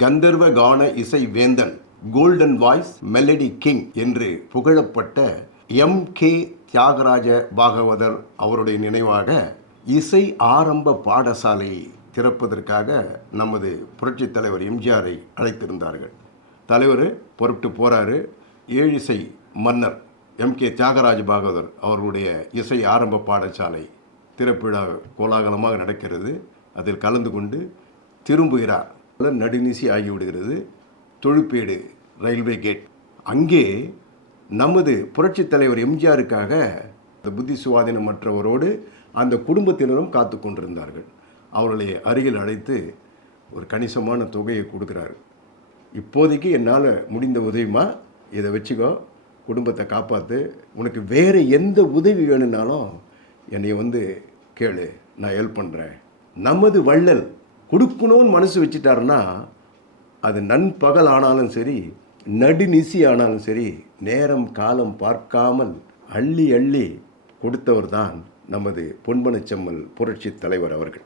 கந்தர்வ கான இசை வேந்தன், கோல்டன் வாய்ஸ் மெலடி கிங் என்று புகழப்பட்ட M.K. தியாகராஜ பாகவதர் அவருடைய நினைவாக இசை ஆரம்ப பாடசாலையை திறப்பதற்காக நமது புரட்சித் தலைவர் எம்ஜிஆரை அழைத்திருந்தார்கள். தலைவர் புறப்பட்டு போகிறாரு. ஏழிசை மன்னர் M.K. தியாகராஜ பாகவதர் அவர்களுடைய இசை ஆரம்ப பாடசாலை திறப்பிழா கோலாகலமாக நடக்கிறது. அதில் கலந்து கொண்டு திரும்புகிறார். நடுநிசி ஆகிவிடுகிறது. Thozhuppedu railway gate. அங்கே நமது புரட்சித் தலைவர் எம்ஜிஆருக்காக புத்தி சுவாதீனமற்றவரோடு அந்த குடும்பத்தினரும் காத்து கொண்டிருந்தார்கள். அவர்களை அருகில் அழைத்து ஒரு கணிசமான தொகையை கொடுக்குறாரு. இப்போதைக்கு என்னால் முடிந்த உதவிமா, இதை வச்சுக்கோ, குடும்பத்தை காப்பாற்று, உனக்கு வேறு எந்த உதவி வேணும்னாலும் என்னை கேளு, நான் ஹெல்ப் பண்ணுறேன். நமது வள்ளல் கொடுக்கணும்னு மனசு வச்சுட்டாருன்னா அது நண்பகல் ஆனாலும் சரி, நடுநிசி ஆனாலும் சரி, நேரம் காலம் பார்க்காமல் அள்ளி அள்ளி கொடுத்தவர் தான் நமது பொன்மனச்செம்மல் புரட்சித் தலைவர் அவர்கள்.